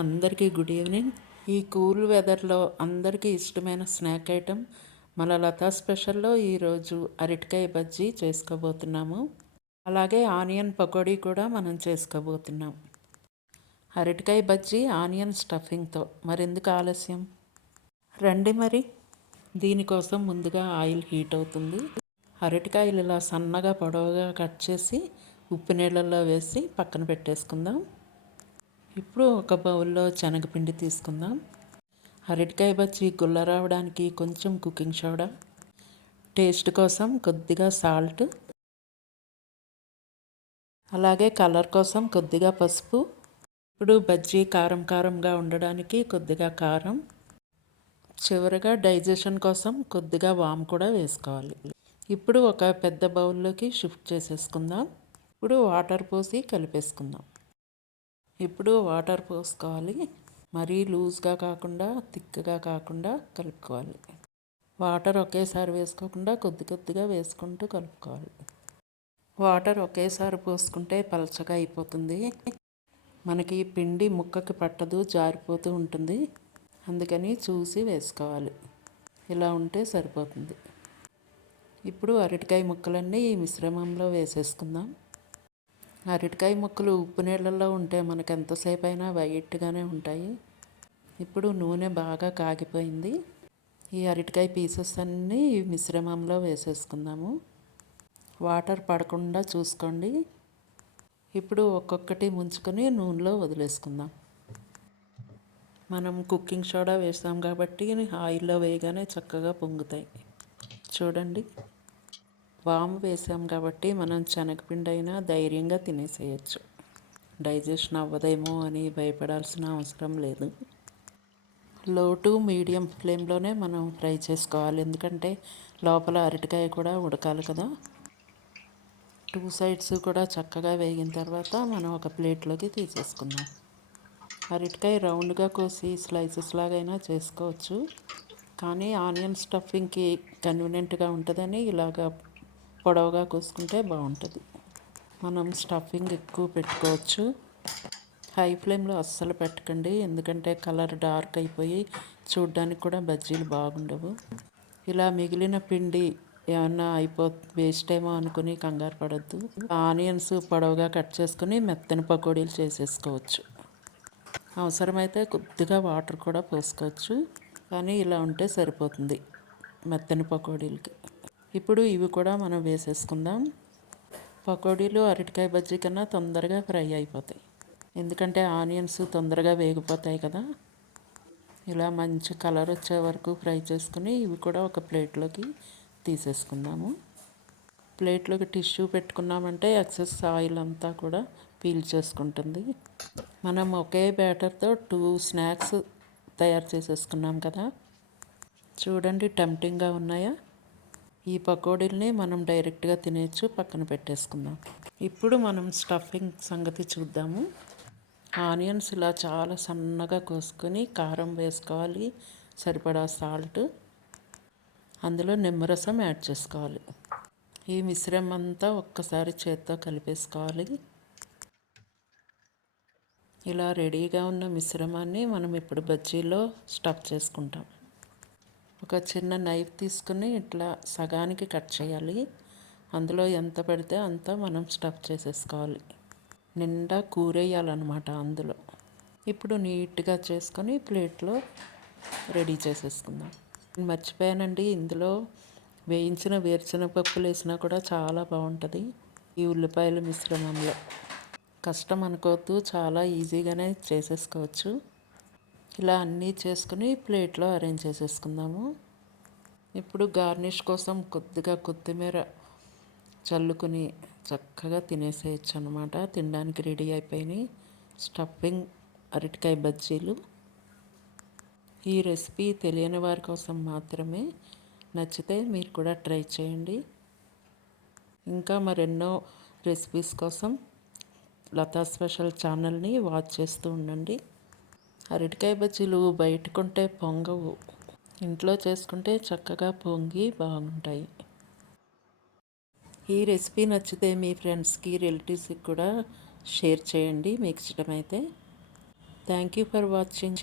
అందరికీ good evening. ఈ cool వెదర్లో అందరికీ ఇష్టమైన స్నాక్ ఐటెం మన లతా స్పెషల్లో ఈరోజు అరటికాయ బజ్జీ చేసుకోబోతున్నాము. అలాగే ఆనియన్ పకోడీ కూడా మనం చేసుకోబోతున్నాం. అరటికాయ బజ్జీ ఆనియన్ స్టఫింగ్తో మరెందుకు ఆలస్యం, రండి మరి. దీనికోసం ముందుగా ఆయిల్ హీట్ అవుతుంది. అరటికాయలు ఇలా సన్నగా పొడవుగా కట్ చేసి ఉప్పు నీళ్ళల్లో వేసి పక్కన పెట్టేసుకుందాం. ఇప్పుడు ఒక బౌల్లో శనగపిండి తీసుకుందాం. అరటికాయ బజ్జీ గుల్ల రావడానికి కొంచెం కుకింగ్ సోడా, టేస్ట్ కోసం కొద్దిగా సాల్ట్, అలాగే కలర్ కోసం కొద్దిగా పసుపు. ఇప్పుడు బజ్జీ కారం కారంగా ఉండడానికి కొద్దిగా కారం, చివరిగా డైజెషన్ కోసం కొద్దిగా వాము కూడా వేసుకోవాలి. ఇప్పుడు ఒక పెద్ద బౌల్లోకి షిఫ్ట్ చేసేసుకుందాం. ఇప్పుడు వాటర్ పోసి కలిపేసుకుందాం. ఇప్పుడు వాటర్ పోసుకోవాలి. మరీ లూజ్గా కాకుండా థిక్గా కాకుండా కలుపుకోవాలి. వాటర్ ఒకేసారి వేసుకోకుండా కొద్ది కొద్దిగా వేసుకుంటూ కలుపుకోవాలి. వాటర్ ఒకేసారి పోసుకుంటే పలచగా అయిపోతుంది. మనకి పిండి ముక్కకి పట్టదు, జారిపోతూ ఉంటుంది. అందుకని చూసి వేసుకోవాలి. ఇలా ఉంటే సరిపోతుంది. ఇప్పుడు అరటికాయ ముక్కలన్నీ ఈ మిశ్రమంలో వేసేసుకుందాం. అరటికాయ ముక్కలు ఉప్పు నీళ్ళల్లో ఉంటే మనకు ఎంతసేపు అయినా వైట్గానే ఉంటాయి. ఇప్పుడు నూనె బాగా కాగిపోయింది. ఈ అరటికాయ పీసెస్ అన్నీ ఈ మిశ్రమంలో వేసేసుకుందాము. వాటర్ పడకుండా చూసుకోండి. ఇప్పుడు ఒక్కొక్కటి ముంచుకొని నూనెలో వదిలేసుకుందాం. మనం కుకింగ్ సోడా వేస్తాం కాబట్టి ఆయిల్లో వేయగానే చక్కగా పొంగుతాయి. చూడండి, వాము వేసాం కాబట్టి మనం శనగపిండి అయినా ధైర్యంగా తినేసేయచ్చు. డైజెషన్ అవ్వదేమో అని భయపడాల్సిన అవసరం లేదు. లో టు మీడియం ఫ్లేమ్లోనే మనం ఫ్రై చేసుకోవాలి. ఎందుకంటే లోపల అరటికాయ కూడా ఉడకాలి కదా. 2 సైడ్స్ కూడా చక్కగా వేగిన తర్వాత మనం ఒక ప్లేట్లోకి తీసేసుకుందాం. అరటికాయ రౌండ్గా కోసి స్లైసెస్ లాగైనా చేసుకోవచ్చు. కానీ ఆనియన్ స్టఫింగ్కి కన్వీనియంట్గా ఉంటుందని ఇలాగా పొడవుగా కోసుకుంటే బాగుంటుంది. మనం స్టఫింగ్ ఎక్కువ పెట్టుకోవచ్చు. హై ఫ్లేమ్లో అస్సలు పెట్టకండి, ఎందుకంటే కలర్ డార్క్ అయిపోయి చూడ్డానికి కూడా బజ్జీలు బాగుండవు. ఇలా మిగిలిన పిండి ఏమన్నా వేస్ట్ ఏమో అనుకుని కంగారు పడద్దు. ఆనియన్స్ పొడవుగా కట్ చేసుకుని మెత్తని పకోడీలు చేసేసుకోవచ్చు. అవసరమైతే కొద్దిగా వాటర్ కూడా పోసుకోవచ్చు, కానీ ఇలా ఉంటే సరిపోతుంది మెత్తని పకోడీలకి. ఇప్పుడు ఇవి కూడా మనం వేసేసుకుందాం. పకోడీలు అరటికాయ బజ్జీ కన్నా తొందరగా ఫ్రై అయిపోతాయి, ఎందుకంటే ఆనియన్స్ తొందరగా వేగిపోతాయి కదా. ఇలా మంచి కలర్ వచ్చే వరకు ఫ్రై చేసుకుని ఇవి కూడా ఒక ప్లేట్లోకి తీసేసుకుందాము. ప్లేట్లోకి టిష్యూ పెట్టుకున్నామంటే ఎక్సెస్ ఆయిల్ అంతా కూడా పీల్ చేసుకుంటుంది. మనం ఒకే బ్యాటర్తో 2 స్నాక్స్ తయారు చేసేసుకున్నాం కదా. చూడండి, టెంప్టింగ్గా ఉన్నాయా? ఈ పకోడీల్ని మనం డైరెక్ట్గా తినేయచ్చు. పక్కన పెట్టేసుకుందాం. ఇప్పుడు మనం స్టఫింగ్ సంగతి చూద్దాము. ఆనియన్స్ ఇలా చాలా సన్నగా కోసుకొని కారం వేసుకోవాలి, సరిపడా సాల్ట్, అందులో నిమ్మరసం యాడ్ చేసుకోవాలి. ఈ మిశ్రమం అంతా ఒక్కసారి చేత్తో కలిపేసుకోవాలి. ఇలా రెడీగా ఉన్న మిశ్రమాన్ని మనం ఇప్పుడు బజ్జీలో స్టఫ్ చేసుకుంటాం. ఒక చిన్న నైఫ్ తీసుకుని ఇట్లా సగానికి కట్ చేయాలి. అందులో ఎంత పడితే అంత మనం స్టఫ్ చేసేసుకోవాలి. నిండా కూరేయాలన్నమాట అందులో. ఇప్పుడు నీట్గా చేసుకొని ప్లేట్లో రెడీ చేసేసుకుందాం. మర్చిపోయానండి, ఇందులో వేయించిన వేరుశనగపప్పులు వేసినా కూడా చాలా బాగుంటుంది ఈ ఉల్లిపాయల మిశ్రమంలో. కష్టం అనుకోవద్దు, చాలా ఈజీగానే చేసేసుకోవచ్చు. ఇలా అన్నీ చేసుకుని ప్లేట్లో అరేంజ్ చేసేసుకుందాము. ఇప్పుడు గార్నిష్ కోసం కొద్దిగా కొత్తిమీర చల్లుకుని చక్కగా తినేసేయచ్చు అనమాట. తినడానికి రెడీ అయిపోయినాయి స్టఫింగ్ అరటికాయ బజ్జీలు. ఈ రెసిపీ తెలియని వారి కోసం మాత్రమే. నచ్చితే మీరు కూడా ట్రై చేయండి. ఇంకా మరెన్నో రెసిపీస్ కోసం లతా స్పెషల్ ఛానల్ని వాచ్ చేస్తూ ఉండండి. అరటికాయ బజ్జీలు బయట కొంటే పొంగవు, ఇంట్లో చేసుకుంటే చక్కగా పొంగి బాగుంటాయి. ఈ రెసిపీ నచ్చితే మీ ఫ్రెండ్స్కి, రిలేటివ్స్కి కూడా షేర్ చేయండి మీకు ఇష్టమైతే. Thank you for watching.